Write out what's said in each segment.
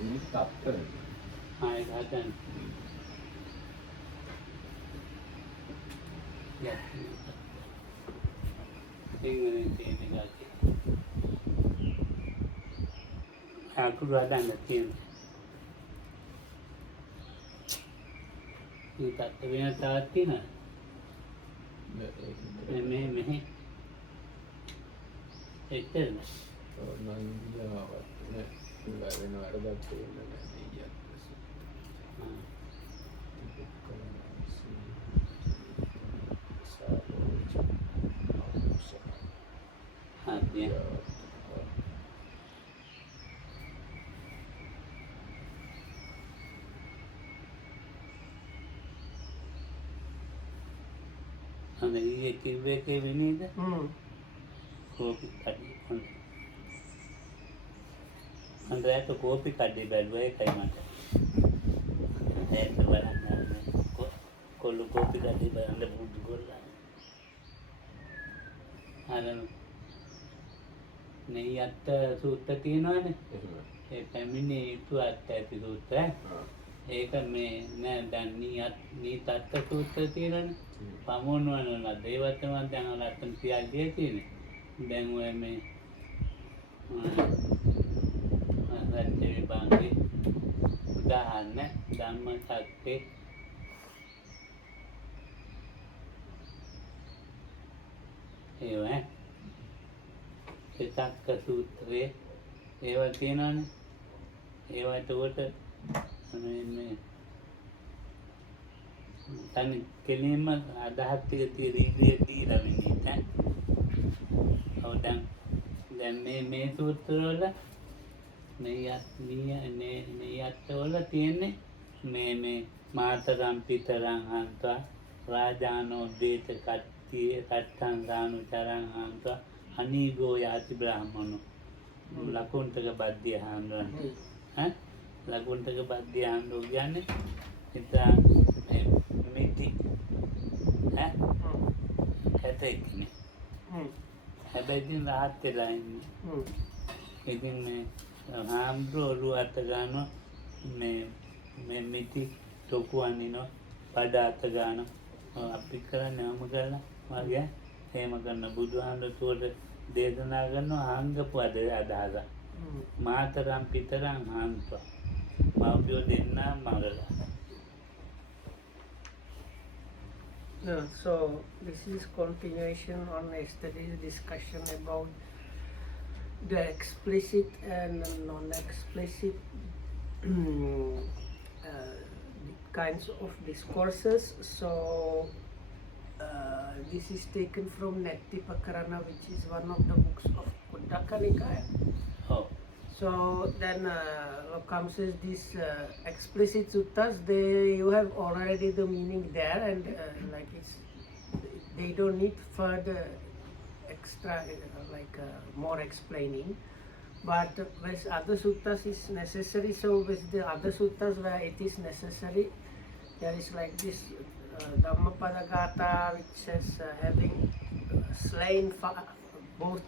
ini takkan. Hai takkan. Ya. Tinggal ini lagi. Aku ada nanti. Ini tak ternyata hati na. Meh. Itu. Nanti awak ni nggak ada dapur ni dia. Hati. Anda ini kira kira ni dah. Kopi kadi. Anda itu kopi kadi berdua kaya macam. Itu barang mana? Kalau kopi kadi barang anda buat gula. Ada ni ada sutra tiada ni. Family itu ada itu sutra. ඒක මේ නෑ දැන් knee තත්ත සූත්‍ර තියෙනනේ පමුණුවන දේවත්වයන් දැන් ලස්සන සියල්ලිය තියෙන්නේ දැන් ඔය මේ සත්‍ය විභංගේ උදාහරණ ධම්ම සත්‍යේ ඒවා සිතක්ක සූත්‍රයේ ඒවා තියෙනනේ ඒවා එතකොට තන කෙලින්ම අදහස් ටික තීරීදිය දීලා වෙන්නේ ඔව් දැන් මේ සූත්‍රවල නියත්වල තියෙන්නේ මේ මාතරම් පිතරම් හන්තා රාජානෝ දේත කට්ටිය කට්ටංගානු චරං හන්තා අනීගෝ යාති බ්‍රාහ්මණෝ ලකුණ්ඨක බද්ධිය හඳුනන්නේ ඈ ලකුණ්ඨක බද්ධිය හඳු කියන්නේ ඉතින් මිටි ඈ කැතෙන්නේ හැබැයි ඉතින් rahat වෙලා ඉන්නේ ඉතින් මේ හාම්බ්‍රෝරු අත ගන්නවා මේ මිටි ලොකු අනිනවා බඩ අත ගන්නවා අපි කරන්නේ වම කරලා වගේ එහෙම කරන බුදුහාමුදුරුවෝ දේශනා කරනවා අංගපු අදහස මාතරම් පිතරම් හාන්පා මව්පියෝ දෙන්නා මගලා. So this is continuation on yesterday's discussion about the explicit and non-explicit kinds of discourses. So this is taken from Nettipakarana, which is one of the books of Kuddaka Nikaya. Oh. So then comes these explicit suttas. You have already the meaning there, and like they don't need further extra more explaining. But with other suttas is necessary. So with the other suttas where it is necessary, there is like this Dhammapada Gatha, which says having slain both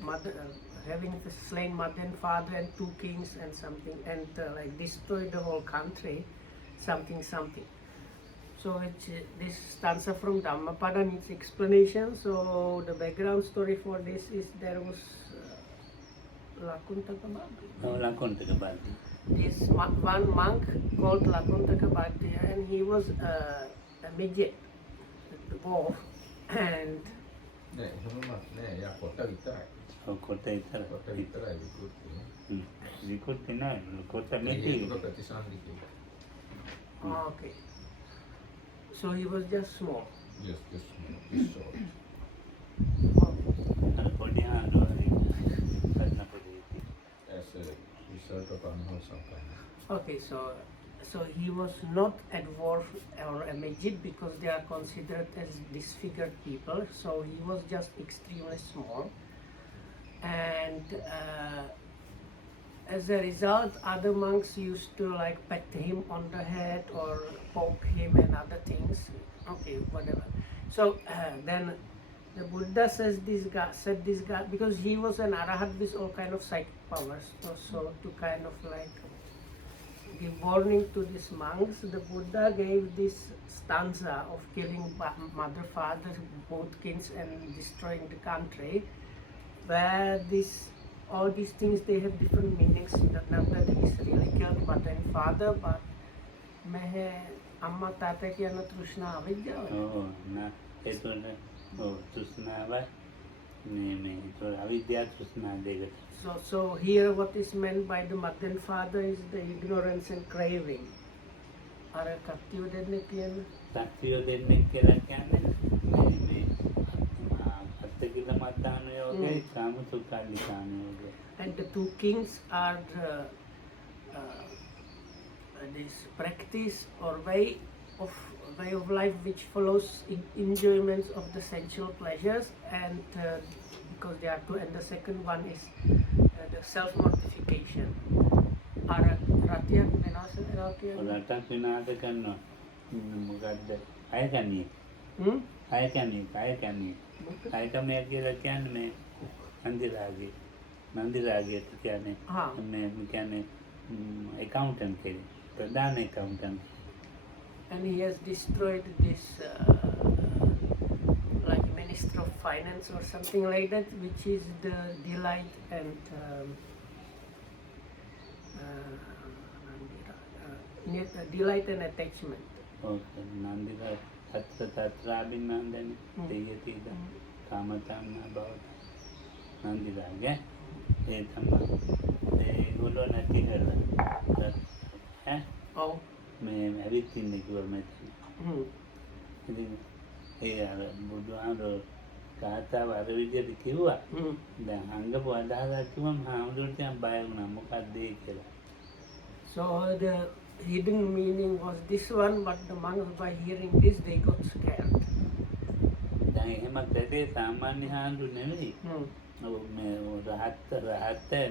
mother. Having slain mother and father and two kings and something, and like destroyed the whole country, something. So this stanza from Dhammapada needs explanation. So the background story for this is there was Lakuntaka Bhatti. Oh, Lakuntaka Bhatti. This one monk called Lakuntaka Bhatti, and he was a midget, the dwarf, and Kota විතරයි විකෘති නෑ කෝත මෙටි okay, so he was just small. Just small, just short. පොඩි ආනෝරි කරන පොඩි As a result of unwholesome kindness. Okay, so he was not a dwarf or a midget because they are considered as disfigured people. So he was just extremely small, and as a result, other monks used to like pat him on the head or poke him and other things. Okay, whatever. So then The Buddha said this guy because he was an arahat with all kind of psychic powers. So to kind of like give warning to these monks, the Buddha gave this stanza of killing mother, father, both kings, and destroying the country, where all these things they have different meanings. Not that he's really killed mother and father, but mehe amma tata kiyana trishna avidya. Oh, nah, itu na, oh, trisna ba? Me, itu avidya trisna dega. So here what is meant by the mother and father is the ignorance and craving. Ara kattiyo denne kiyana. Saktiyo denne කියලා කියන්නේ මේ අත්තිකිල මත්තාන යෝගේ කාම සුඛාලිකාන යෝගේ. And the two kings are this practice or way of life which follows enjoyments of the sensual pleasures, and because they are two, and the second one is the self mortification. Ratiya vinasa ratiya. රටක් විනාශ කරනවා. මොකද්ද? අයකන්නේ. අයකන්නේ කියලා කියන්නේ මේ නන්දිරාගයට කියන්නේ මේ කියන්නේ accountant කෙනෙක්. ප්‍රධාන accountant. And he has destroyed this like Minister of Finance or something like that, which is the delight and delight and attachment. Okay, නන්දිරා තත්ත්‍රාභිනන්දන දෙයතිද කාමතණ්හා බවට නන්දිරාගේ ඒ තමයි ඒගොල්ලෝ නැති කරලා ඈ Oh. මේ ඇවිත් ඉන්නේ කිව්වා මෙතන ඉතින් ඒ අර බුදුහාමරෝ කාතාව අර විදියට කිව්වා දැන් අංගපු අදහසක් කිව්වම හාමුදුරුවෝ දැන් බය වුණා මොකක්ද ඒ කියලා. So the hidden meaning was this one, but the monks by hearing this they got scared. දැන් එහෙමත් දෙතේ සාමාන්‍ය හාමුදුරු නෙමෙයි. මේ රහත්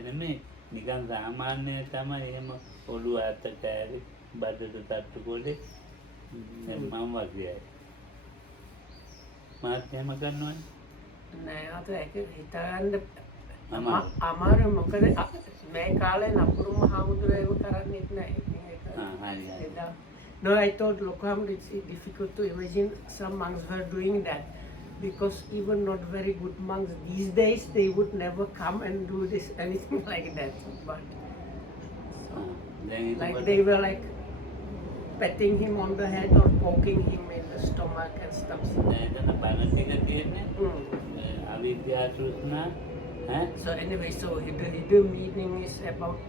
නෙමෙයි නිකන් සාමාන්‍ය තමයි එහෙම ඔළුව අත කෑලි බඩට තට්ටු කොලේ මම වගේ මාත් එහෙම කරනවනේ නෑ අත ඒක හිතන්න අමාරු මොකද මේ කාලේ නපුරුම හාමුදුරුවෝ ඒව කරන්නේත් නෑ. No, I thought Lokam it's difficult to imagine some monks were doing that, because even not very good monks these days they would never come and do this anything like that. But like they were like patting him on the head or poking him in the stomach and stuff. So anyway, so the meaning is about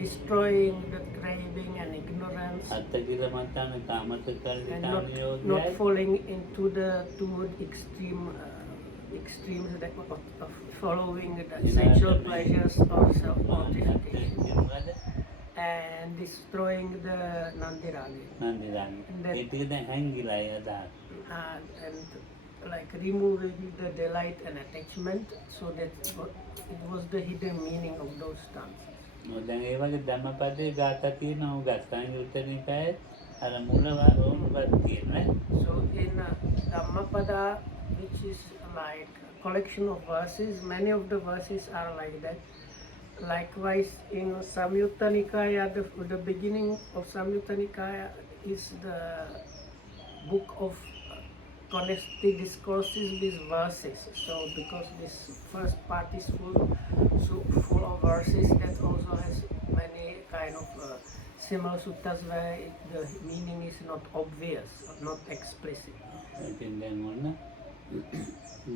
destroying the craving and ignorance, and not falling into the toward extremes that of following the sexual pleasures or self-mortification, and destroying the nandiraga. And like removing the delight and attachment, so that it was the hidden meaning of those stanzas. දැන් ඒ වගේ ධම්මපදයේ ගාථා තියෙනවා ගස්සාන් යුත්තනිකායේ අර මුලවත් තියෙනවා. So in Dhammapada, which is like a collection of verses, many of the verses are like that. Likewise in Samyutta Nikaya, the beginning of Samyutta Nikaya is the book of connected discourses with verses. So because this first part is full of verses, that also has many kind of similar suttas where the meaning is not obvious, not explicit.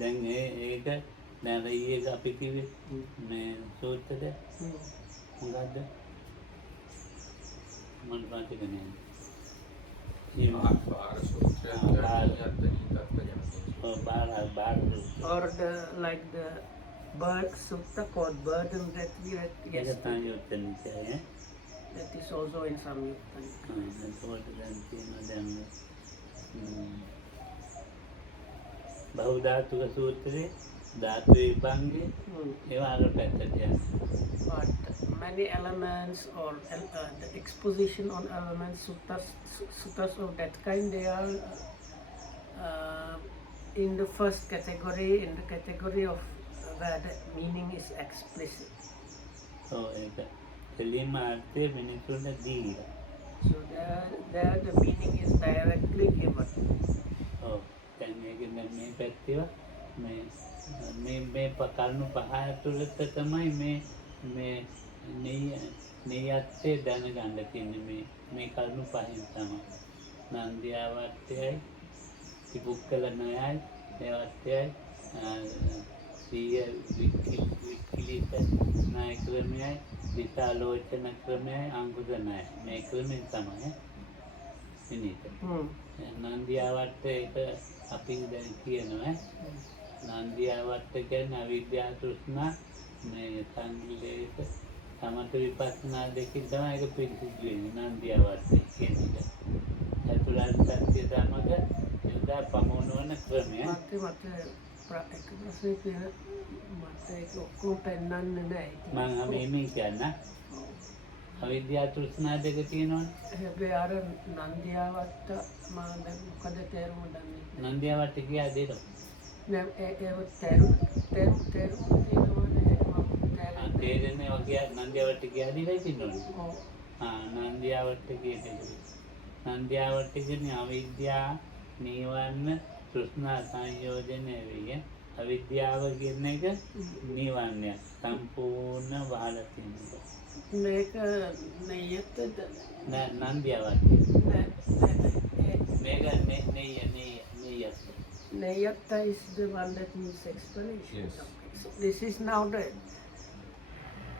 දැන් ඒක දැන් ඊයේ අපි කිව්වේ මේ සූත්‍රය මොකද්ද මම පාටි ගන්නේ or the like the bird sutta called burden that we read yesterday. That is also in Samyutta. බහුධාතුක සූත්‍රයේ ධාතු විභංගේ ඒවා අර පැත්තට යනවා. But many elements or the exposition on elements suttas of that kind, they are in the first category, in the category of where the meaning is explicit. ඔව් ඒක දෙලින්ම අර්ථය මිනිසුන්ට දීලා. So there the meaning is directly given. ඔව් දැන් මේකෙන් දැන් මේ පැත්තේව මේ කරුණු පහ ඇතුළත තමයි මේ නෙයත්තේ දැනගන්න තියෙන්නේ මේ කරුණු පහෙන් තමයි. නන්දියාවත්තයයි තිබුක්කල නයයි ඒවත්තයයි සීය වික්කිලිත නාය ක්‍රමයයි දිසාලෝචන ක්‍රමයයි අංගුද නය මේ ක්‍රමෙන් තමයි විනීත. නන්දියාවත්ත ඒක අපි දැන් කියනවා නන්දියාවත්ත කියන්නේ අවිද්‍යා තෘෂ්ණා මේ සංගීලේක සමත විපස්සනා දෙකෙන් තමයි ඒක පිළිසිදු වෙන්නේ නන්දියාවත්ත කියන එක. ඇතුළත් සත්‍ය සමග යොදා පමෝනවන ක්‍රමය. මට ප්‍රශ්නේ කියන මට ඒක ඔක්කොම පෙන්වන්න නෑ. මම මේෙන් කියන්න අවිද්‍යා තෘෂ්ණා දෙක තියෙනවනේ. හැබැයි අර නන්දියාවත්ත මම දැන් මොකද තේරුම දන්නේ. නන්දියාවත්ත කියා දෙන්න. නෑ ඒක තේරුම තියෙනවනේ තේරෙන්නේ වගේ නන්දියාවත්ත කියා දෙලා ඉන්නවනේ. ඔව්. නන්දියාවත්ත කියන්නේ නන්දියාවත්ත කියන්නේ අවිද්‍යා නිවන්න තෘෂ්ණා සංයෝජනය වෙයි. අවිද්‍යාව කියන එක නිවන්නය සම්පූර්ණ වහලා තියෙනවා. මේක නෙයත්තද නන්දියාවත්ත. මේක Nayatta is the one that needs explanation. Yes. Okay. So this is now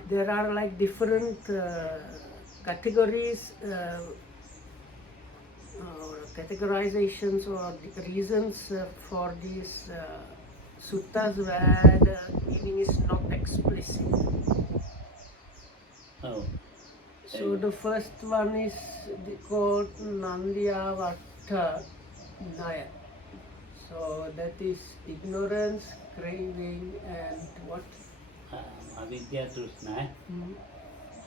there are like different categories, categorizations or reasons for these suttas where the meaning is not explicit. Oh. So the first one is called Nandiyavatta Naya. So that is ignorance, craving, and what? අවිද්‍යා තෘෂ්ණා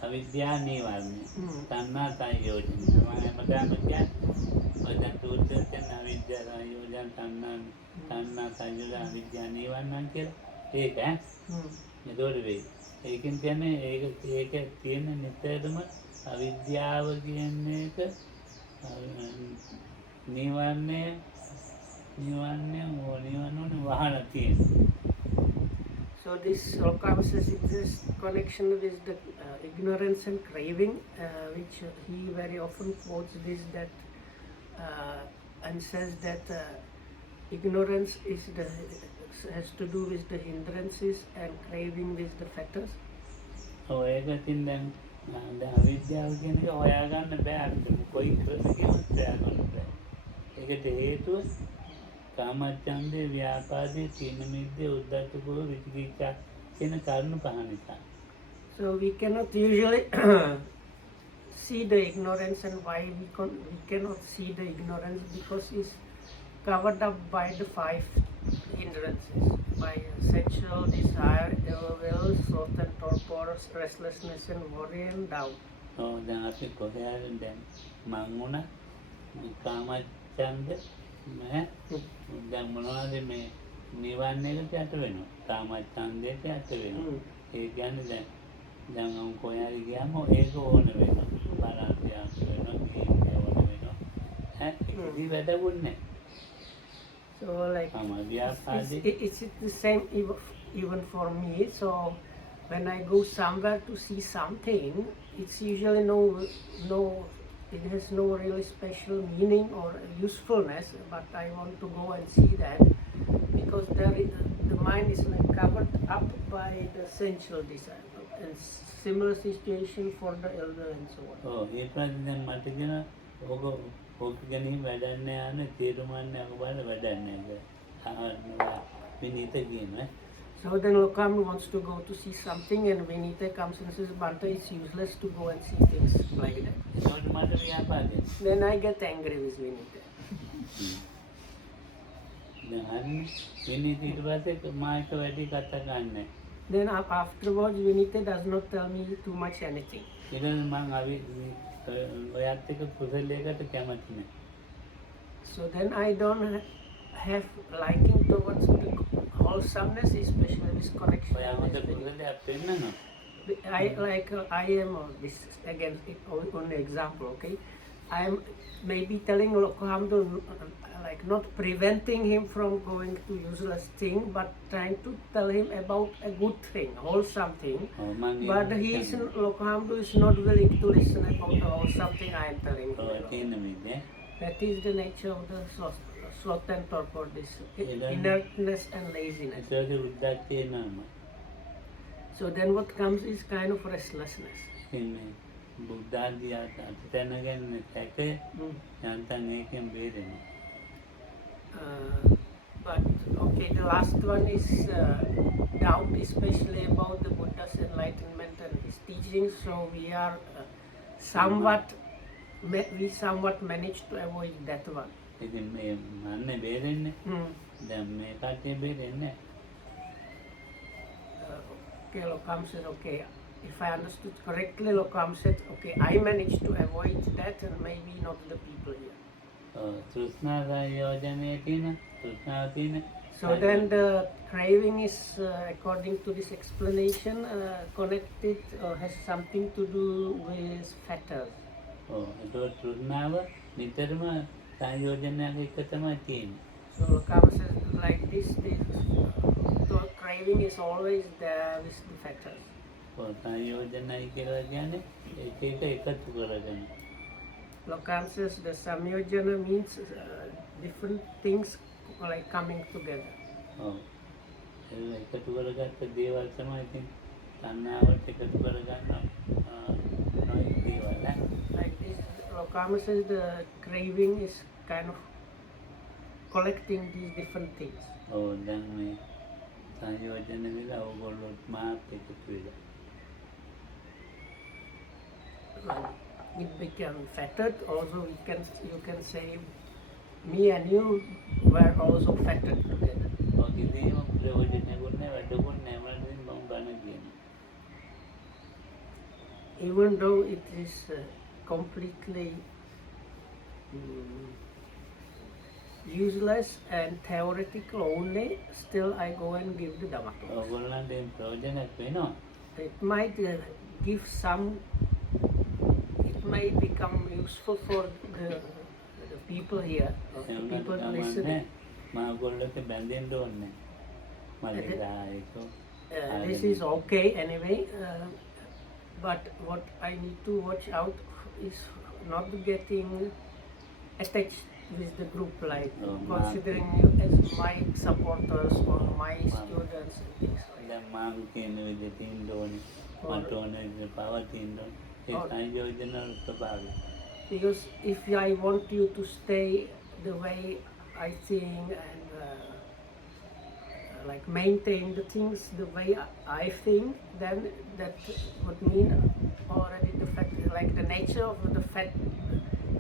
අවිද්‍යා නිවර්ණය තණ්හා සංයෝජන මම හැමදාම කියන්නේ දැන් සූත්‍රයෙන් අවිද්‍යා සංයෝජන තණ්හා සංයෝජන අවිද්‍යා නිවර්ණය කියලා ඒක එතකොට වෙයි ඒකෙන් කියන්නේ ඒක තියෙන නිතරම අවිද්‍යාව කියන එක නිවර්ණය වහලා තියෙනවා. So this encompasses this connection with the ignorance and craving, which he very often quotes this and says that ignorance has to do with the hindrances and craving with the fetters. ඔව් ඒකකින් දැන් අවිද්‍යාව කියන එක හොයාගන්න බෑ කොයි ක්‍රමයකින්වත් හොයාගන්න බෑ. ඒකට හේතුව කාමච්ඡන්දේ ව්‍යාපාදේ තීන මිද්දේ උද්ධච්ච විචිකිච්ඡා කියන කරුණු පහ නිසා. So we cannot usually see the ignorance, and why we cannot see the ignorance because it's covered up by the 5 hindrances, by sensual desire, ill will, sloth and torpor, restlessness and worry and doubt. ඔව් දැන් අපි කොහේ හරි දැන් මං උනා කාමච්ඡන්ද දැන් මොනවද මේ නිවන් එකට යට වෙනවා කාමච්ඡන්දයට යට වෙනවා ඒ කියන්නේ දැන් කොහේ හරි ගියාම ඒක ඕන වෙනවා බලාපෑම් වෙනවා ඒක ඕන වෙනවා ඒකදී වැඩකුත් නැහැ. So like it's the same even for me. So when I go somewhere to see something, it's usually it has no really special meaning or usefulness, but I want to go and see that because the mind is like covered up by the sensual desire. And similar situation for the elder and so on. Oh, ඒ ප්‍රශ්නේ මට කියන ඕක ගැනීම වැඩන්නේ යන තීරමන්නේ අකබල වැඩන්නේ විනීත කියනවා. So then Lokam wants to go to see something and Vinita comes and says, Banta, it's useless to go and see things like that. Then I get angry with Vinita. Then afterwards Vinita does not tell me too much anything. So then have liking towards the wholesomeness, especially with correction. ඔයා හොඳ කුසලයක් පෙන්නනවා. I am this again on example, okay. I am maybe telling Lokohamdo like not preventing him from going to useless thing, but trying to tell him about a good thing, wholesome thing. But he is Lokohamdo is not willing to listen about the wholesome thing I am telling him. That is the nature of the sloth and torpor, this inertness and laziness. So then what comes is kind of restlessness. But okay, the last one is doubt, especially about the Buddha's enlightenment and his teachings. So we are somewhat managed to avoid that one. Okay, Lokam said, okay, if I understood correctly, Lokam said, okay, I managed to avoid that and maybe not the people here. So then the craving is, according to this explanation, connected or has something to do with fetters. So Lokam says like this, the craving is always there with the fetters. Lokam says the samyojana means different things like coming together. Like this, Lokam says the craving is kind of collecting these different things. Like it became fettered. Also, you can say me and you were also fettered together. Even though it is completely useless and theoretical only, still I go and give the Dhamma talks. It might give some. It might become useful for the people here, or the people listening. This is okay anyway, but what I need to watch out is not getting attached with the group, like considering you as my supporters or my students and things like that. Because if I want you to stay the way I think and like maintain the things the way I think, then that would mean already the fact, like the nature of the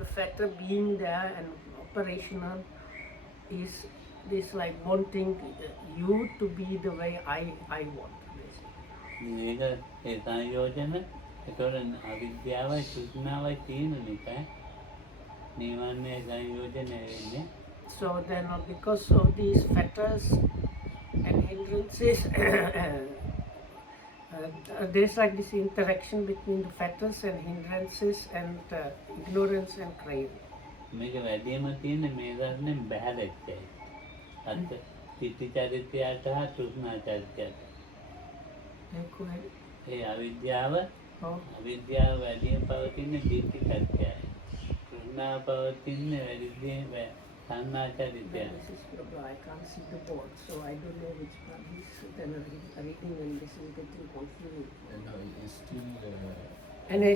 factor being there and operational is this, like wanting you to be the way I want. So then because of these factors and hindrances, there's like this interaction between the factors and hindrances and ignorance and craving. This is, I can't see the board, so I don't know which part is then reading and this is getting confusing.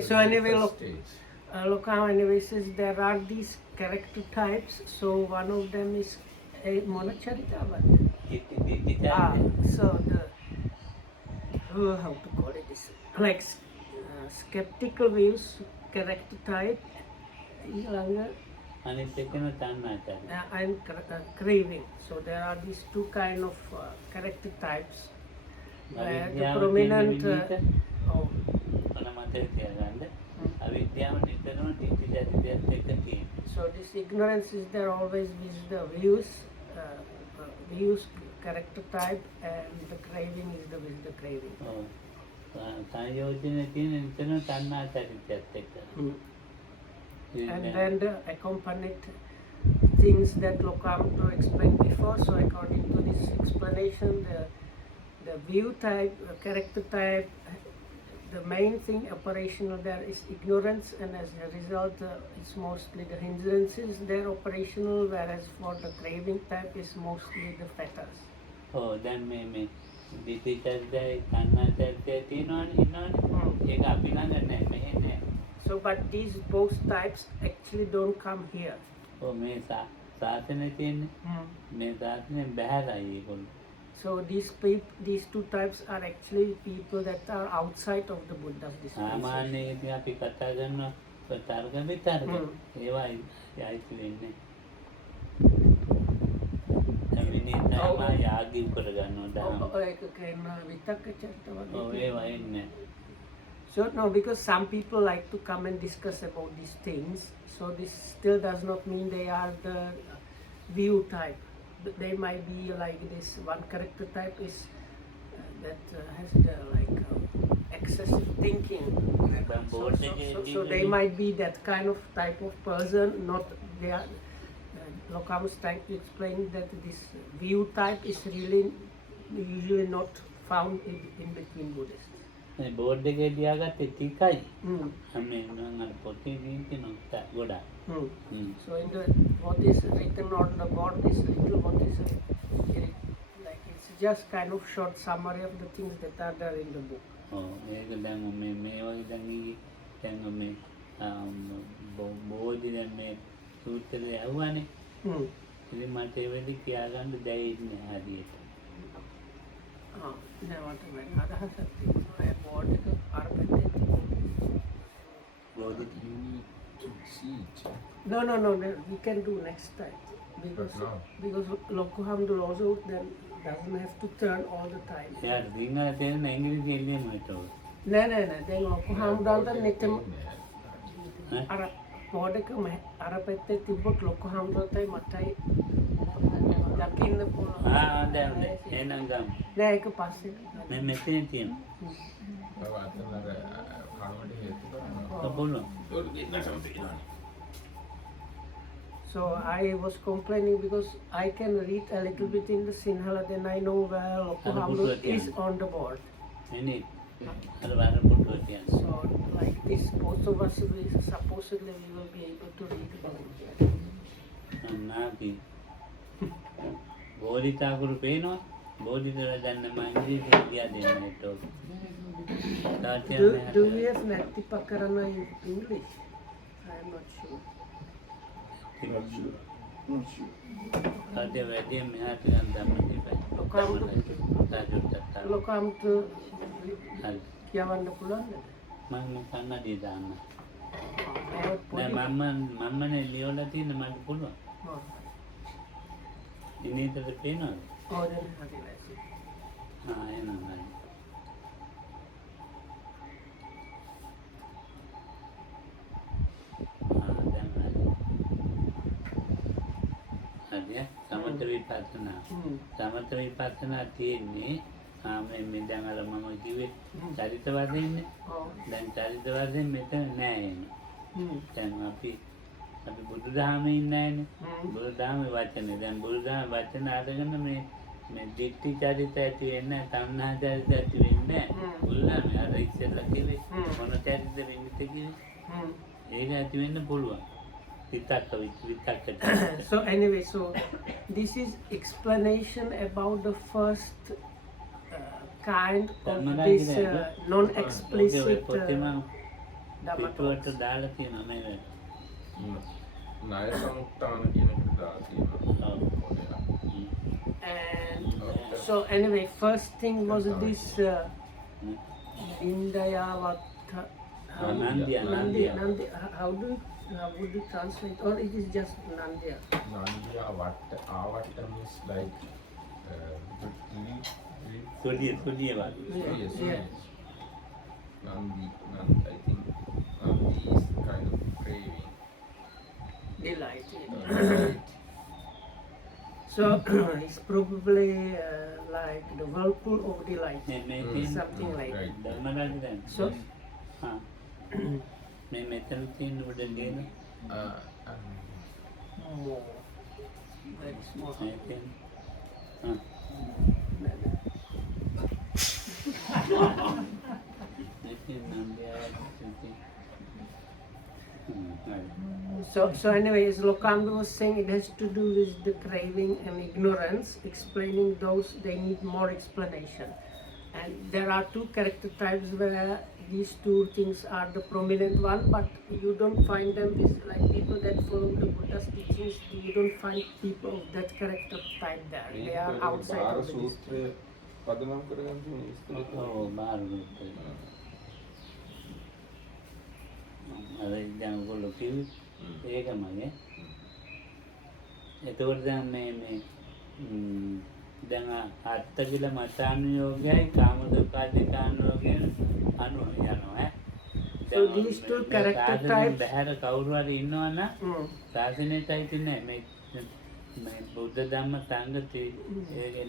So anyway, look how anyway says there are these character types. So one of them is a monacharita. So the how to call it this, like skeptical views, character type, and craving. So there are these two kind of character types. Where the prominent so this ignorance is there always with the views, views, character type, and the craving is with the craving. සංයෝජන තියෙන එතන තණ්හා චරිතයත් එක්ක. And then the accompanied things that Lokamto explained before. So according to this explanation, the view type, character type, the main thing operational there is ignorance, and as a result, it's mostly the hindrances they're operational, whereas for the craving type, is mostly the fetters. දැන් මේ දිටි චරිතයයි තණ්හා චරිතයයි තියෙනවනේ ඉන්නවනේ. ඒක අපි ළඟ නැහැ මෙහෙ නැහැ. So, but these both types actually don't come here. මේ සාසනේ තියෙන්නේ. මේ සාසනේ බහැරයි ඒගොල්ලෝ. So these two types are actually people that are outside of the Buddha's dispensation. සාමාන්‍යයෙන් අපි කතා කරනවා තර්ක විතර්ක. ඒවා යයිති වෙන්නේ. එන්නේ තමයි යාගිව කරගන්නවා දාන. ඒක කියන විතක්ක චරිත වගේ. ඒවා එන්නේ. So no, because some people like to come and discuss about these things. So this still does not mean they are the view type. But they might be like this one character type is that has the excessive thinking. So they might be that kind of type of person. Not they are. Lokam was trying to explain that this view type is really usually not found in between Buddhists. Board එකේ තියාගත්තේ ටිකයි. අනේ මම අර පොතේ තියෙන ගොඩක්. So in the what is written on the board is little what is like it's just kind of short summary of the things that are there in the book. මේක දැන් මේ වගේ දැන් ඊ දැන් මේ බෝධි දැන් මේ සූත්‍රය ඇහුවානේ. ඉතින් මට ඒ වෙලේ කියාගන්න දැනෙන්නේ හරියට. දැන් මට මේ අදහසක් තියෙනවා ඒ බෝඩ් එක අර පැත්තේ බෝධි You need to teach. No, we can do next time. Because Lokohamdul also then doesn't have to turn all the time. යාර දිනා තේරෙන ඉංග්‍රීසි එන්නේ මට. No. Then Lokohamdul නිතම අර බෝඩ් එක අර පැත්තේ තිබ්බොත් Lokohamdul තයි මටයි දකින්න පුළුවන්. දැන් එනං ගම්. නෑ ඒක පස්සේ. මේ මෙතන තියෙනවා. So I was complaining because I can read a little bit in the Sinhala, then I know where Lokohamdul is on the board. So like this, both of us supposedly we will be able to read about it. බෝධි තාකුරු පේනවා. බෝධිතර දැන් මම ඉංග්‍රීසි කියා දෙන්නට ඕක. Do we have Nattipakarana in English? I am not sure. Ada wedding mehat dengan dapat dipakai. Lokamto කියවන්න පුළුවන්ද? මම කන්න දී දාන්න. නෑ මමනේ ලියවලා තියෙන මට පුළුවන්. ඉනේතද පේනවද? ඔව් දැන් හරියයි. එනවා හරි. සමත විපස්සනා. සමත විපස්සනා තියෙන්නේ මේ දැන් අර මම කිව්වේ චරිත වශයෙන්නේ. දැන් චරිත වශයෙන් මෙතන නෑ එන්නේ. දැන් අපි බුදුදහමේ ඉන්නේ නෑනේ. බුදුදහමේ වචනේ. දැන් බුදුදහමේ වචන අරගෙන මේ දිට්ඨි චරිත ඇති වෙන්නේ තණ්හා චරිත ඇති වෙන්නේ බුදුදහමේ අර ඉස්සෙල්ලා කිව්වේ මොන චරිත වෙන්නේ කිව්වේ. ඒක ඇති වෙන්න පුළුවන්. So anyway, so this is explanation about the first kind of this non-explicit පිටුවට දාලා තියෙනවා මේ වෙලාවට. ණය සමුත්තාන කියන එක දාලා තියෙනවා. And so anyway, first thing was this Indaya Vatta. Nandya. How would you translate, or it is just Nandya? Nandya Vatta. Avatta means like Sodiya Vatta. Yes. Nandi, I think Nandi is kind of craving. Delight. So it's probably like the whirlpool of delight, මේකෙන් something like Right. Dharmaraja දැන් So මේ මෙතන තියෙන උඩ ලියන more, very small. මේකෙන් මේකෙන් නම් So anyways, Lokanda was saying it has to do with the craving and ignorance, explaining those they need more explanation. And there are two character types where these two things are the prominent one, but you don't find them with like people that follow the Buddha's teachings. You don't find people of that character type there. They are outside බාර of the discipline. සූත්‍රය පදනම් කරගන්න තියෙන විස්තර. ඔව් බාහිර අර දැන් ඔයගොල්ලෝ කිව්වේ ඒකමයි. එතකොට දැන් මේ දැන් අර්ථ කියලා මතානුයෝගයයි කාමදුක්ඛාදිකානුයෝගයෙන් අනුව යනවා. So these two character types. බහැර කවුරු හරි ඉන්නවනම් Mm. සාසනයටයි තින්නේ මේ බුද්ධ ධම්ම සංගති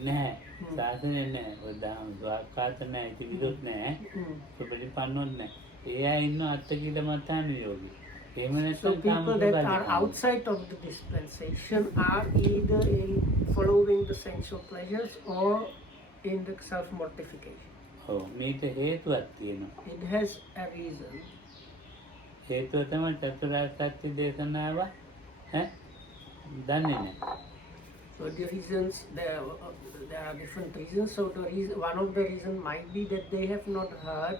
නැහැ. සාසනේ නැහැ. ඔය ද්වාකාත නැහැ, ඉතිවිදොත් නැහැ. Mm. සුපටිපන්නොත් නැහැ. ඒ අය ඉන්න අර්ථ කියලා මතානුයෝගී. එහෙම So නැත්නම් people that are කාමදුක්ඛාදිකානුයෝගී. outside of the dispensation are either in following the sensual pleasures or in the self-mortification. ඔව් මේක හේතුවක් තියෙනවා. It has a reason. හේතුව තමයි චතුරාර්ය සත්‍ය දේශනාව දන්නේ නැහැ. So the reasons, there are different reasons. So the reason, one of the reasons might be that they have not heard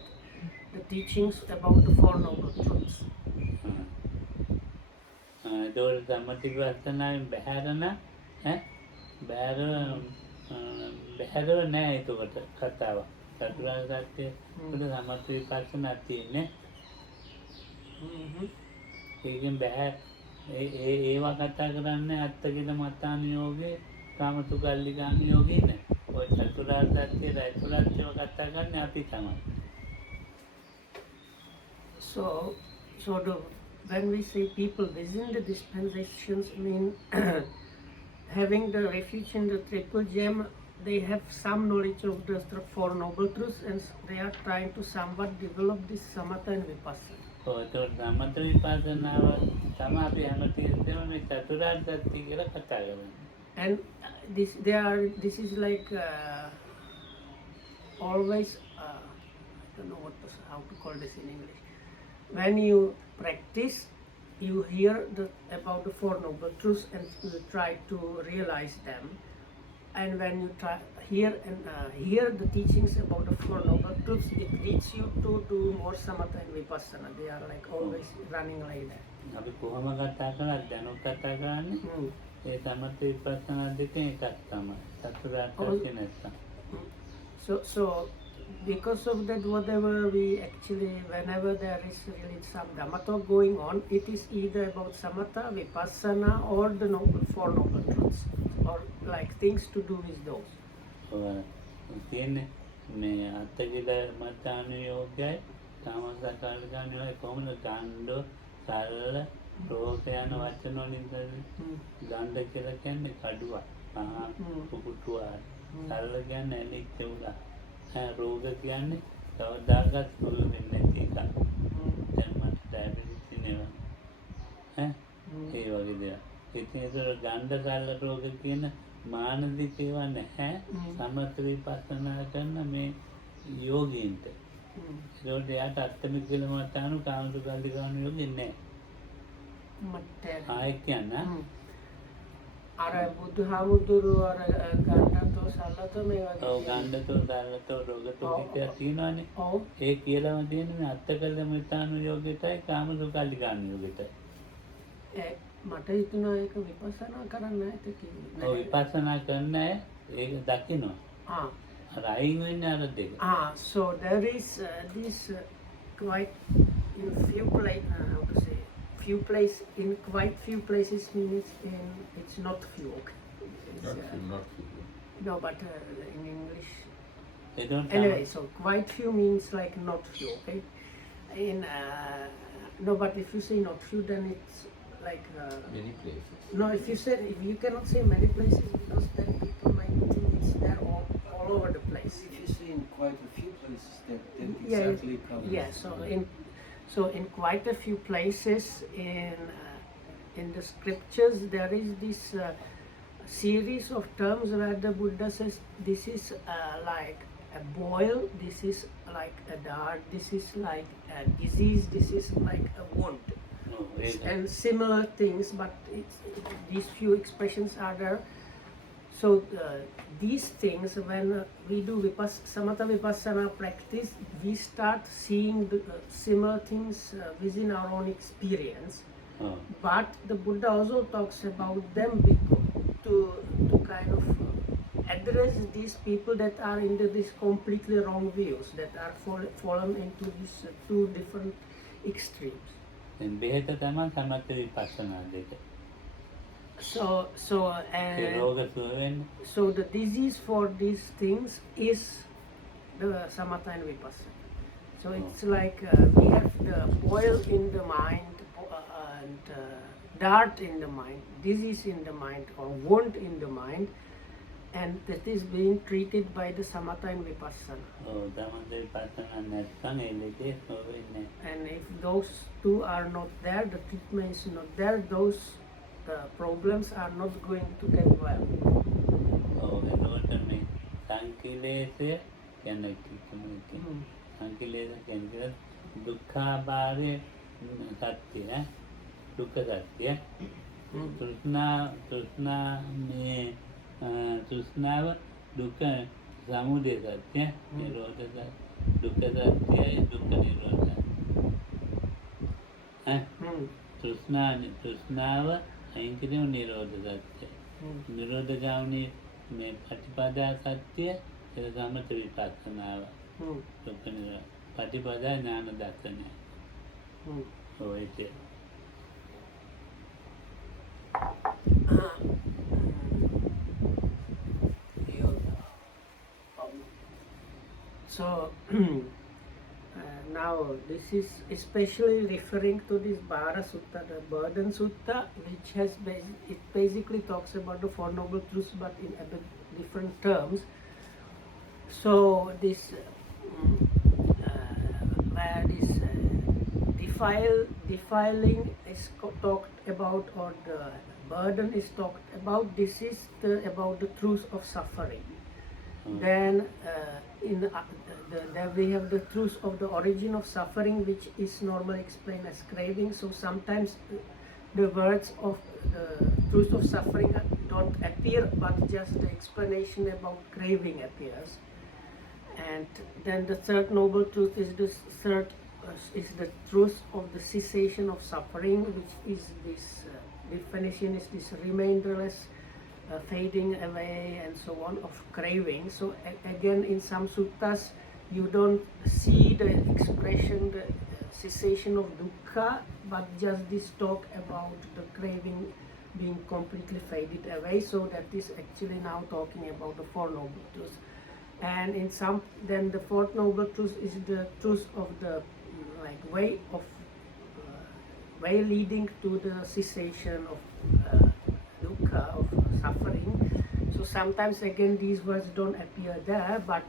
the teachings about the Four Noble Truths. ඒකවල සම්මතිපස්සනාවෙන් බහැරන බහැරව නෑ ඒකට කතාව. චතුරාර්ය සත්‍ය උඩ සම්මතිපස්සනා තියෙන්නේ. Mm-hmm. ඒකෙන් බෑ ඒවා කතා කරන්නේ අත්ත කියලා මතානුයෝගේ කාමසුඛල්ලිකානුයෝගේ නේ. ඔය චතුරාර්ය සත්‍ය ඇතුළත් ඒවා කතා කරන්නේ අපි තමයි. So when we say people within the dispensations, mean having the refuge in the triple gem, they have some knowledge of the Four Noble Truths, and they are trying to somewhat develop this samatha and vipassana. ඒතකොට සමත විපස්සනාව තමයි අපි හැමතිස්සෙම මේ චතුරාර්ය සත්‍ය කියලා කතා කරන්නේ. And this is like always I don't know how to call this in English. When you practice, you hear about the Four Noble Truths and you try to realize them. And when you hear the teachings about the Four Noble Truths, it leads you to do more samatha and vipassana. They are like always running like that. අපි කොහොම කතා කරත් දැනුත් කතා කරන්නේ ඒ සමත විපස්සනා දෙකෙන් එකක් තමයි. චතුරාර්ය සත්‍ය නැත්තම්. So because of that, whatever we actually, whenever there is really some Dhamma talk going on, it is either about samatha, vipassana, or the Four Noble Truths, or like things to do with those. තියෙන්නේ මේ අත්ත කියලා මතානුයෝගයයි කාමසුඛල්ලිකානුයෝගයයි කොහොමද ගණ්ඩෝ සරල රෝග යන වචන වලින් ගණ්ඩ කියලා කියන්නේ කඩුව පුපුටුවා සරල කියන්නේ ඇලිච්ච උලා රෝග කියන්නේ කවදාකවත් සුව වෙන්නේ නැති එකක්. දැන් මට ඩයබටිස් තියෙනවා. ඒ වගේ දේවල්. ඉතින් ඒක ගණ්ඩ සරල රෝග කියන මානසික ඒවා නැහැ. සමථ විපස්සනා කරන මේ යෝගීන්ට. ඒකට යාට අත්තමික කියලා මතානු කාමසුඛල්ලිකානුයෝගේ නැහැ. ආයෙත් කියන්න අර බුදුහාමුදුරුවෝ අර ගණ්ඩතෝ සල්ලතෝ මේ වගේ. ඔව් ගණ්ඩතෝ සල්ලතෝ රෝගතෝ කියලා තියෙනවානේ. ඔව්. ඒ කියලාම තියෙන්නේ අත්තකල්ල මතානුයෝගයටයි කාමසුඛල්ලිකානුයෝගයටයි. මට හිතුණා ඒක විපස්සනා කරන්න ඇත කියලා. ඔව් විපස්සනා කරන්න ඒක දකිනවා. අර අයින් වෙන්නේ අර දෙක. So there is this quite in few places means it's not few. Okay. not No, but in English. They don't Anyway, so quite few means like not few. Okay. No, but if you say not few, then it's like Many places. no, if you cannot say many places because then people might think it's there all over the place. If you see in quite a few places, that Yeah, exactly covers. yeah. So in quite a few places in the scriptures there is this series of terms where the Buddha says this is like a boil, this is like a dart, this is like a disease, this is like a wound, Oh, very good. and similar things. But these few expressions are there. So these things, when we do samatha vipassana practice, we start seeing the, similar things within our own experience. Oh, But the Buddha also talks about them to kind of address these people that are into these completely wrong views, that are fallen into these two different extremes. දැන් බෙහෙත තමයි සමථ විපස්සනා දෙක. So ඒ රෝග සුව වෙන්න. so the disease for these things is the samatha and vipassana. So it's like we have the boil in the mind and dart in the mind, disease in the mind or wound in the mind, and that is being treated by the samatha and vipassana. ඔව් සමථ විපස්සනා නැත්නම් ඒ දෙකේ සුව වෙන්නේ නැහැ. And if those two are not there, the treatment is not there, those problems are not going to get well. ඔව් එතකොට මේ සංකීලේශය කියන්නේ කිව්වොත් සංකීලේශ කියන්නේ දුක්ඛාභාවය සත්‍ය ඈ දුක්ඛ සත්‍ය තෘෂ්ණාව දුක්ඛ සමුදය සත්‍ය නිරෝධ දුක්ඛ සත්‍යයි දුක්ඛ නිරෝධය තෘෂ්ණාව අයින් කිරීම නිරෝධ සත්‍ය නිරෝධ ගාමිනී මේ ප්‍රතිපදා සත්‍ය ඒ සමථ විපස්සනාව දුක්ඛ නිරෝධ ප්‍රතිපදා ඥාන දර්ශනය ඔය ඒ So now this is especially referring to this Bhara Sutta, the Burden Sutta, which has it basically talks about the Four Noble Truths but in a bit different terms. So this where this defiling is talked about, or the burden is talked about, this is about the truth of suffering. Then there we have the truth of the origin of suffering, which is normally explained as craving. So sometimes the words of the truth of suffering don't appear, but just the explanation about craving appears. And then the third noble truth is the truth of the cessation of suffering, which is this definition is this remainderless fading away and so on of craving. So again, in some suttas you don't see the expression, the cessation of dukkha, but just this talk about the craving being completely faded away. So that is actually now talking about the Four Noble Truths. And in some, then the Fourth Noble Truth is the truth of the way leading to the cessation of dukkha, of suffering. So sometimes again these words don't appear there, but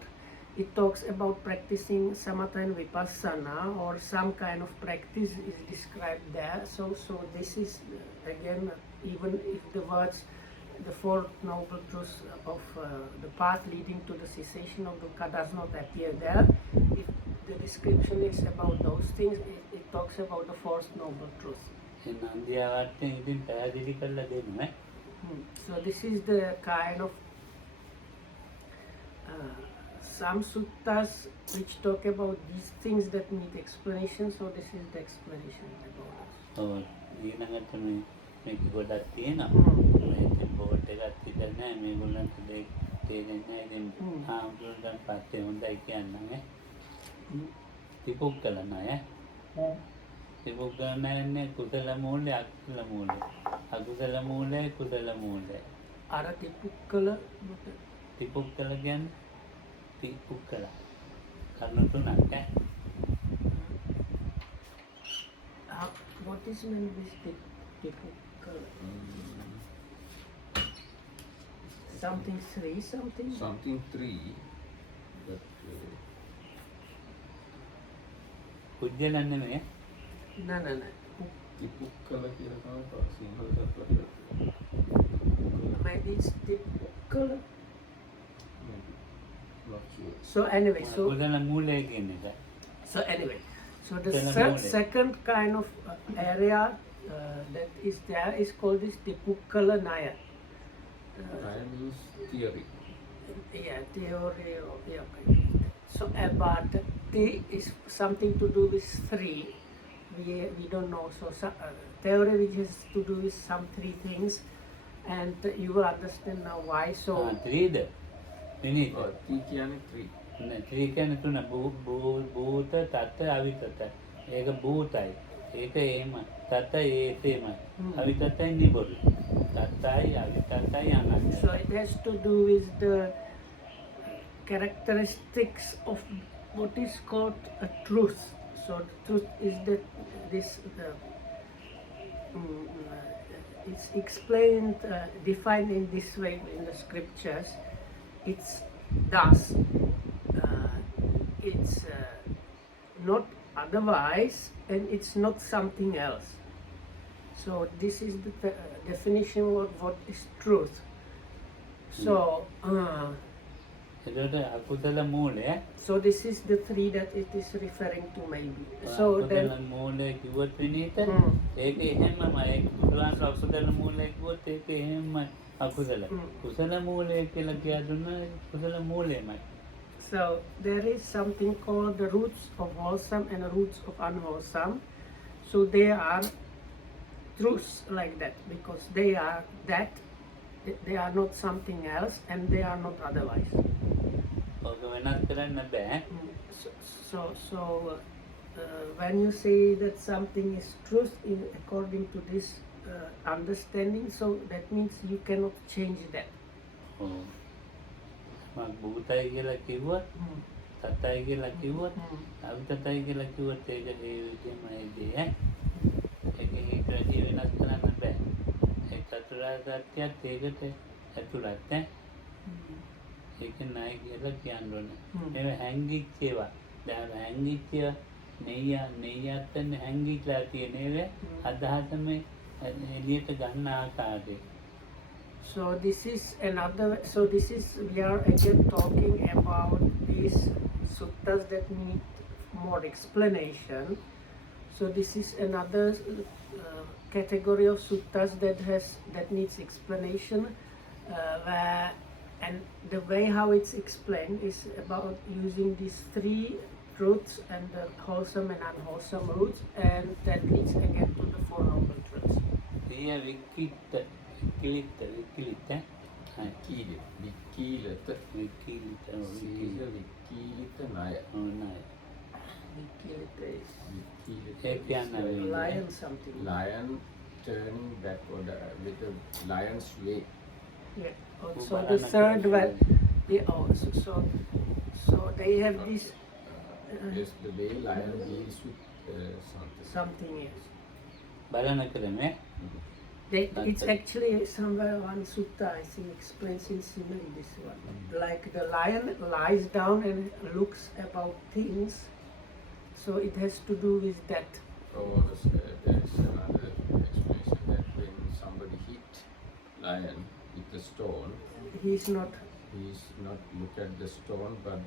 it talks about practicing samatha and vipassana, or some kind of practice is described there. So this is again, even if the words, the Four Noble Truths of the path leading to the cessation of dukkha does not appear there, if the description is about those things, it talks about the Fourth Noble Truth. So this is the kind of some suttas which talk about these things that need explanation. So this is the explanation about us. ඊළඟට මේක ගොඩක් තියෙනවා. මේ board එකක් විතර නෑ මේගොල්ලන්ට දෙයක් තේරෙන්නේ නෑ. ඉතින් ආම්තුන්ට පස්සේ හොඳයි කියන්නම් ඈ. තිපුක් කළා නෑ. තිපුක් ගන්නන්නේ කුසල මූලය අකුසල මූලය. අකුසල මූලය කුසල මූලය. අර තිපුක් කළ කියන්නේ තිපුක් කළා. කර්ණ තුනක් ඈ. What is meant with Tipukkala. Mm, Something three, something. something 3, but කුජලන්නේ නෙමෙයි. No, no, no. Tipukkala කියලා තමයි සිංහලට ප්‍රශ්න. Maybe it's Tipukkala. Not sure. So anyway, so කුජල මූලය කියන එක. so anyway, so the Telamole. second kind of area that is there is called this Tipukkala Naya. Naya means theory. Yeah, theory or yeah. Okay. So but T is something to do with three. We don't know. So theory which has to do with some 3 things, and you will understand now why. So ත්‍රීද? විනීත. T කියන්නේ 3. නෑ three කියන්නේ 3 භූත තත් අවිතත. ඒක භූතයි. ඒක එහෙම. තත ඒතේමයි. අවිතතයි නිබොරු. තතයි අවිතතයි අනාගතයි. So it has to do with the characteristics of what is called a truth. So the truth is that this it's explained, defined in this way in the scriptures. It's thus. It's not otherwise, and it's not something else. So this is the definition of what is truth. So, එතකොට අකුසල මූලය so this is the 3 that it is referring to maybe. So අකුසල then, මූලය කිව්වොත් විනීත Mm. ඒක එහෙමමයි. ඒක කුසලං අකුසල මූලය කිව්වොත් ඒක එහෙමයි අකුසල. කුසල මූලය කියලා කියා දුන්නා කුසල මූලයමයි. so there is something called the roots of wholesome and the roots of unwholesome. So they are truths like that because they are that. They are not something else and they are not otherwise. ඔක වෙනස් කරන්න බෑ. So when you say that something is truth according to this understanding, so that means you cannot change that. ඔව්. මම භූතයි කියලා කිව්වොත් තතයි කියලා කිව්වොත් අවිතතයි කියලා කිව්වොත් ඒක ඒ විදිහමයි දී ඒක වැඩි වෙනස් කරන්න බෑ. ඒ චතුරාර්ය සත්‍යයත් ඒකට ඇතුළත් ඒක නෑ කියලා කියන්න ඕනේ. මේව හැංගිච්ච ඒවා. දැන් හැංගිච්ච නෙయ్యත් හැංගිලා තියෙන ඒවා අදහස මේ එළියට ගන්න ආකාරය. So this is another. So this is we are again talking about these suttas that need more explanation. So this is another category of suttas that needs explanation. Where and the way how it's explained is about using these 3 truths and the wholesome and unwholesome roots, and that leads again to the 4 noble truths. සිය වික්කිත වික්කිලිත විකීලත වික්කිලිත සීල විකීලිත ණය. ඕනයි. විකීලිත ඒ කියන්නේ Lion something. lion turning backward with a lion's way. Yeah. So the third one, so they have this Yes, the way lion deals with something. something else. බලන ක්‍රමය It's actually somewhere one sutta I think explains in similar this one. Like the lion lies down and looks about things, so it has to do with that. There is another explanation that when somebody hit lion with the stone, He's not. he's not look at the stone, but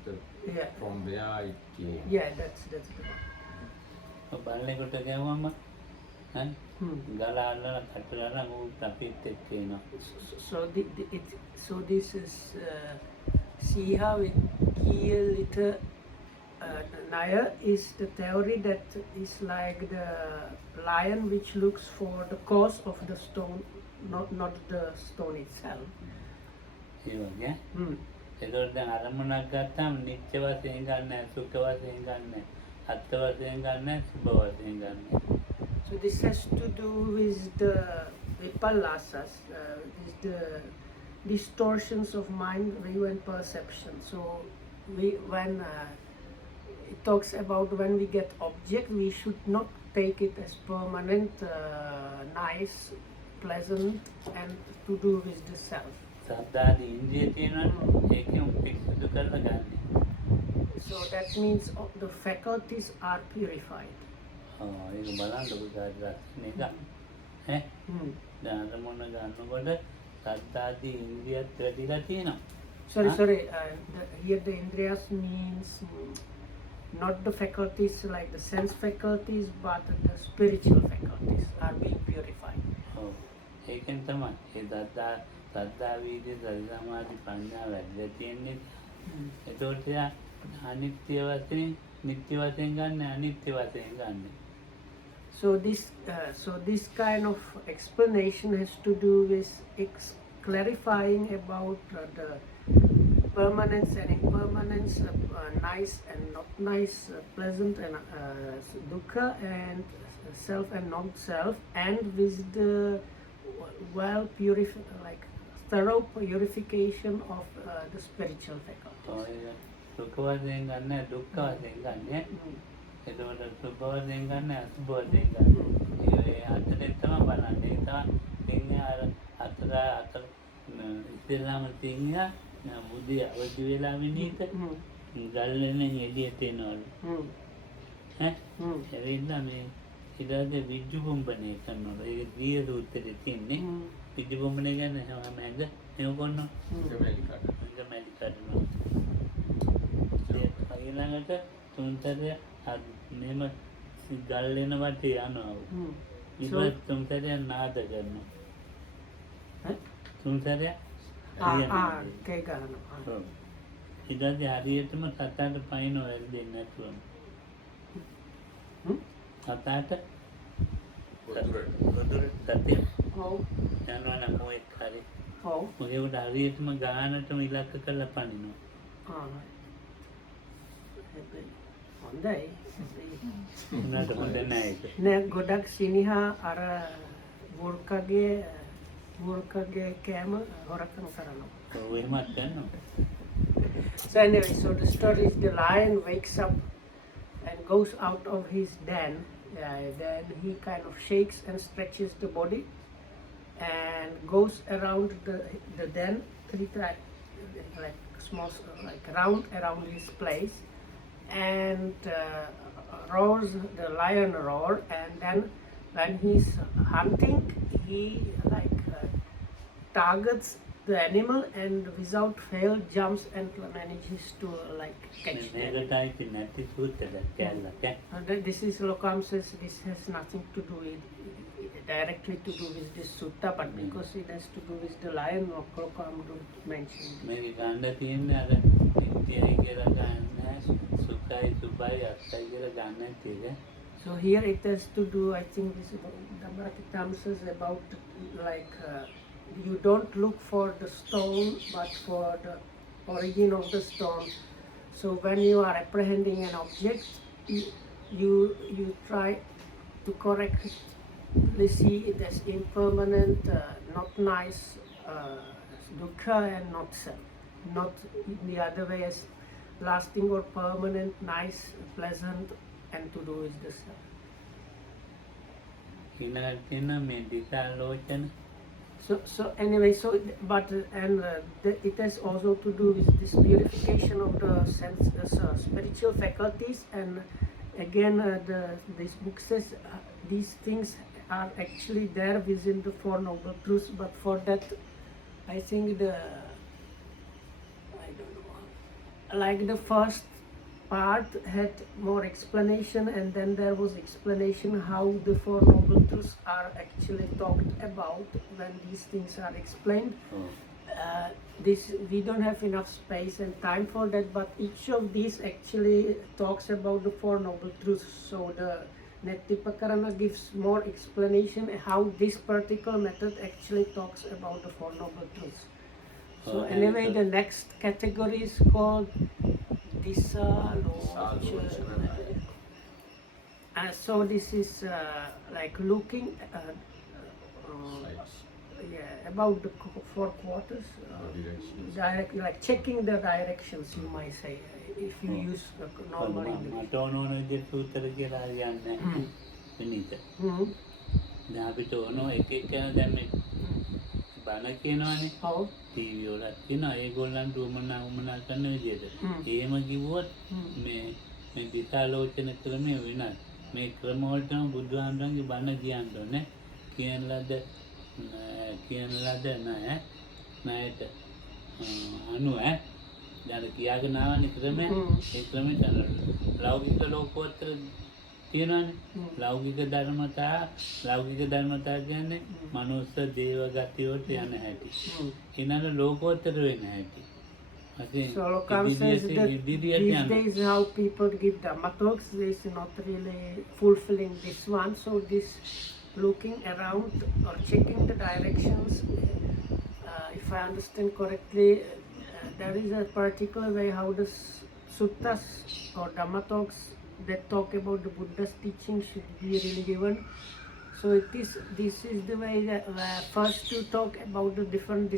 Yeah. from where it came. Yeah, that's the one. බලනකොට ගැවුවම ගල අල්ලලා කටුලලා ඌ අපිත් එක්ක එනවා. So this is see how it little Naya is the theory that is like the lion which looks for the cause of the stone, not the stone itself. ඒ වගේ. ඒතකොට දැන් අරමුණක් ගත්තාම නිත්‍ය වශයෙන් ගන්න නැහැ, සුඛ වශයෙන් ගන්න නැහැ, අත්ත්ව වශයෙන් ගන්න නැහැ, සුභ වශයෙන් ගන්න නැහැ. So this has to do with the vipallasas, the distortions of mind, view and perception. So when talks about when we get object, we should not take it as permanent, nice, pleasant, and to do with the self. සද්ධාදී ඉන්ද්‍රිය තියෙනවනේ ඒකෙන් පිරිසිදු කරලා ගන්න. So that means the faculties are purified. ඒක බලන්නකො සාධාරණ එක. ඈ Hmm. දැන් මොන ගන්නකොට සද්ධාදී ඉන්ද්‍රියත් වැඩිලා තියෙනවා. Sorry. Here the indriyas means not the faculties like the sense faculties, but the spiritual faculties are being purified. ඔව්. ඒකෙන් තමයි ඒ සද්ධා වීර්ය සති සමාධි ප්‍රඥා වැඩිලා තියෙන්නේ. ඒතකොට යා අනිත්‍ය වශයෙන් නිට්ටය වශයෙන් ගන්න අනිත්‍ය වශයෙන් ගන්න. So this kind of explanation has to do with clarifying about the permanence and impermanence, nice and not nice, pleasant and dukkha, and self and non-self, and with the thorough purification of the spiritual faculties. සුඛ වශයෙන් ගන්න දුක්ඛ වශයෙන් ගන්න. එතකොට සුභ වශයෙන් ගන්න අසුභ වශයෙන් ගන්න. ඒ අතරේ තමයි බලන්නේ. ඒ තමයි අර අතර ඉස්ලාම තින්නා බුද්ධි අවදි වෙලා විනීත ගල්ලෙන් එළියට එනවලු. ඈ එරින්න මේ ඉතින් විජ්ජු බොම්බනේ කරනවා. ඒ දිය සූත්‍රයේ තියෙන්නේ විජ්ජු බොම්බනේ ගැන හැමද එහෙම කරනවා. ගමැලි කරනවා. ඊළඟට තුන්තරය මෙම ගල් වෙන වටේ යනවා. ඊට තුන්තරය නාද කරනවා. තුන්තරය Okay, Garana. ඉතින් හරියටම සතට පයින් වෙල් දෙන්න නැතුව. සතට ගොදුර සතිය. ඔව්. යනවා නම් මොකක් හරි. ඔව්. මොකේකට හරියටම ගානටම ඉලක්ක කරලා පනිනවා. හොඳයි. උනාට හොඳ නැහැ ඒක. නෑ ගොඩක් සිනහා අර වෘකගේ කෑම හොරකම් කරනවා. ඔව් එහෙමත් කරනවා. So anyway, so the story is the lion wakes up and goes out of his den. Then he kind of shakes and stretches the body and goes around the den three times, like small, like round around his place, and roars. The lion roar, and then when he's hunting, he targets the animal and without fail jumps and manages to catch the animal. මේකටයි නැති සූත්‍රයක් කැලලක්. This is Lokam says this has nothing to do with directly to do with this sutta, but because it has to do with the lion, Lokam don't mention this. මේක ගන්න තියෙන්නේ අර නිත්‍යයි කියලා ගන්න සුඛයි සුභයි අත්තයි කියලා ගන්න තියෙන්නේ. So here it has to do, I think this is Dhammatikam says about you don't look for the stone but for the origin of the stone. So when you are apprehending an object, you try to correctly see it as impermanent, not nice, dukkha, and not self. Not the other way as lasting or permanent, nice, pleasant, and to do with the self. So anyway, it has also to do with this purification of the spiritual faculties, and again this book says these things are actually there within the Four Noble Truths, but for that I think the first part had more explanation, and then there was explanation how the Four Noble Truths are actually talked about when these things are explained. We don't have enough space and time for that, but each of these actually talks about the Four Noble Truths. So the Nettipakarana gives more explanation how this particular method actually talks about the Four Noble Truths. So anyway, the next category is called Disalochana. So this is looking about the four quarters. Directions. Direct, like checking the directions, you might say, if you use normal English. මට ඕන ඕන විදිහට සූත්‍ර කියලා හරියන්නේ නැහැ. විනීත. Mm. දැන් අපිට ඕන එක එක්කෙනා දැන් මේ බණ කියනවනේ. Oh. ටීවී වල කියනවා ඒගොල්ලන්ට උමනා කරන විදිහට. එහෙම කිව්වොත් මේ දිශාලෝචන ක්‍රමය වෙනස්. මේ ක්‍රම වලටම බුදුහාමුදුරන්ගේ බණ කියන්න ඕනේ. කියන ලද නැහැ. ණයට අනුව දැන් කියාගෙන ආවනේ ක්‍රමය. ඒ ක්‍රමයට ලෞකික ලෝකෝත්තර තියෙනවානේ. ලෞකික ධර්මතා කියන්නේ මනුස්ස දේව ගති වලට යන හැටි. ඊළඟ ලෝකෝත්තර වෙන හැටි. So Lokam says that these days how people give Dhamma talks is not really fulfilling this one. So this looking around or checking the directions, if I understand correctly, there is a particular way how the suttas or Dhamma talks that talk about the Buddha's teaching should be really given. So this is the way that first you talk about the different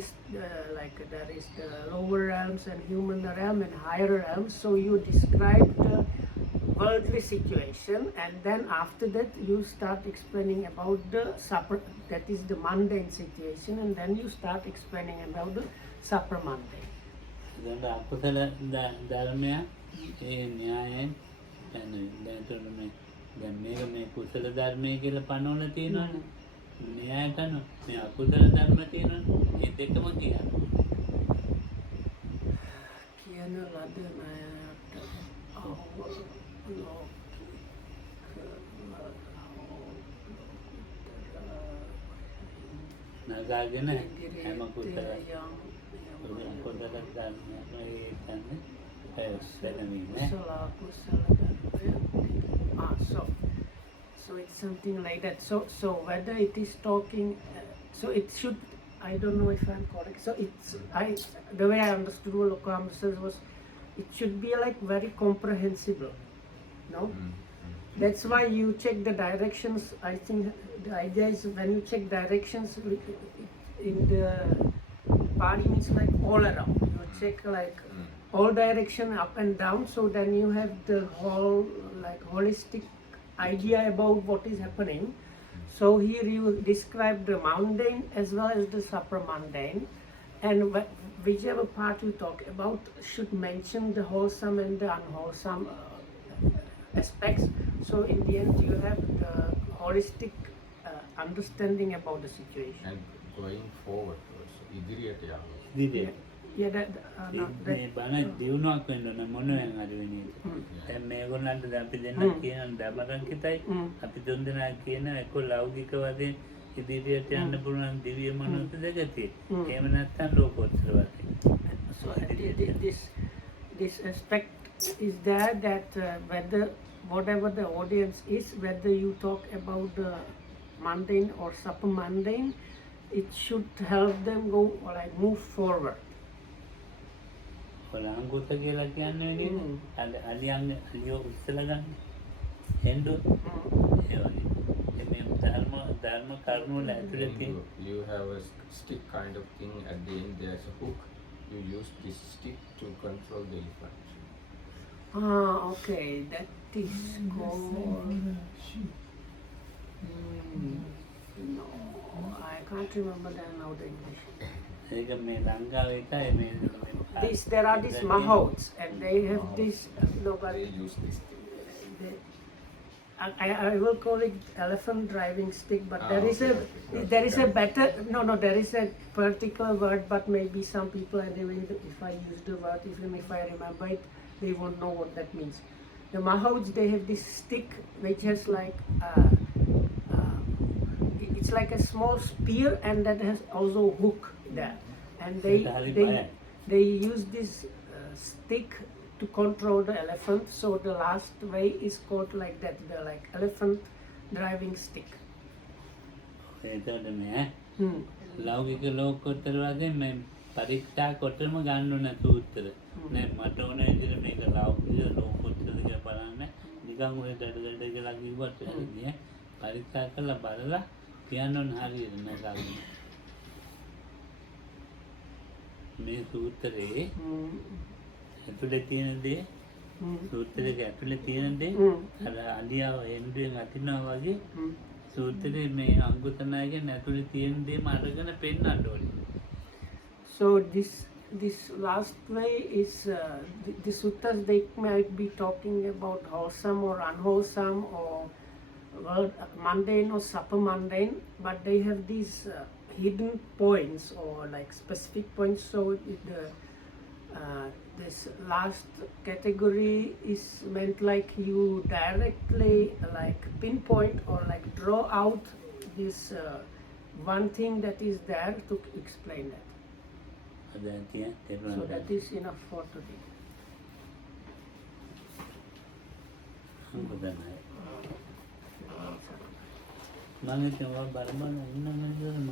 like there is the lower realms and human realm and higher realms. So you describe the worldly situation, and then after that you start explaining about the that is the mundane situation, and then you start explaining about the supramundane. දැන් අකුසල ධර්මය ඒ න්‍යායෙන් දැන් මේක මේ කුසල ධර්මය කියලා පනවලා තියෙනවනේ. න්‍යායට අනුව මේ අකුසල ධර්ම තියෙනවනේ. මේ දෙකම කියන්න. කියන ලද නගාගෙන හැම කුසල ධර්මයක්ම ඒ කියන්නේ so it's something like that. So whether it is talking, so it should, I don't know if I'm correct. So the way I understood what Lokam says was, it should be like very comprehensible. No, that's why you check the directions. I think the idea is when you check directions in the Pali means like all around. You check like all direction up and down, so then you have the whole like holistic idea about what is happening. So here you describe the mundane as well as the supramundane, and whichever part you talk about should mention the wholesome and the unwholesome aspects. So in the end you have the holistic understanding about the situation. And going forward also, ඉදිරියට යාම. Yeah, that මේ බණ දියුණුවක් වෙන්න ඕන මොනෙන් හරි වෙන්නේ. දැන් මේගොල්ලන්ට දැන් අපි දෙන්න කියන ධර්මරංකිතයි අපි දෙන්නා කියන එක ලෞකික වශයෙන් ඉදිරියට යන්න පුළුවන් දිව්‍ය මනෝත දෙකතියි. එහෙම නැත්නම් ලෝකෝත්තර වශයෙන්. So this aspect is there that whether whatever the audience is, whether you talk about the mundane or supramundane, it should help them go or like move forward. අංගුත කියලා කියන්නේ නේද? අලියෝ උස්සලා ගන්න. හෙන්ඩු ඒ වගේ. මේ ධර්ම කරුණු වල ඇතුළේ තියෙන You have a stick kind of thing at the end. There's a hook. You use this stick to control the elephant. Okay, that is called. No, I can't remember that now the English. ඒක මේ ලංකාවේ එකයි මේ There are these mahouts and they have this They use this thing. I will call it elephant driving stick, but there is a better there is a particular word, but maybe some people, and if I use the word, even if I remember it, they won't know what that means. The mahouts, they have this stick which has like it's like a small spear, and that has also a hook there, and they use this stick to control the elephant. So the last way is called like that, the like elephant driving stick. එතකොට මේ ලෞකික ලෝකෝත්තර වශයෙන් මේ පරීක්ෂා කොටම ගන්න ඕන සූත්‍ර. නෑ මට ඕන විදිහට මේක ලෞකික ලෝකෝත්තර කියලා බලන්න නිකන් ඔය දඩදඩ කියලා කිව්වට හරියන්නේ. පරීක්ෂා කරලා බලලා කියන්න ඕන හරියට නේද? මේ සූත්‍රයේ Mm. ඇතුලේ තියෙන දේ Mm. සූත්‍රයේ ඇතුලේ තියෙන දේ Mm. අර අලියාව එන්ඩුවෙන් අතිනවා වගේ Mm. සූත්‍රයේ මේ අංගුතනායකයන් ඇතුලේ තියෙන දේම අරගෙන පෙන්නන්න ඕනේ. So this last way is the suttas, they might be talking about wholesome or unwholesome or mundane or super mundane, but they have these hidden points or like specific points. So this last category is meant like you directly like pinpoint or like draw out this one thing that is there to explain that. අද තියෙන තේරුම් So ගන්න. that is enough for today. අංගුතනාය. මම හිතුවා බලන්න ඉන්න මම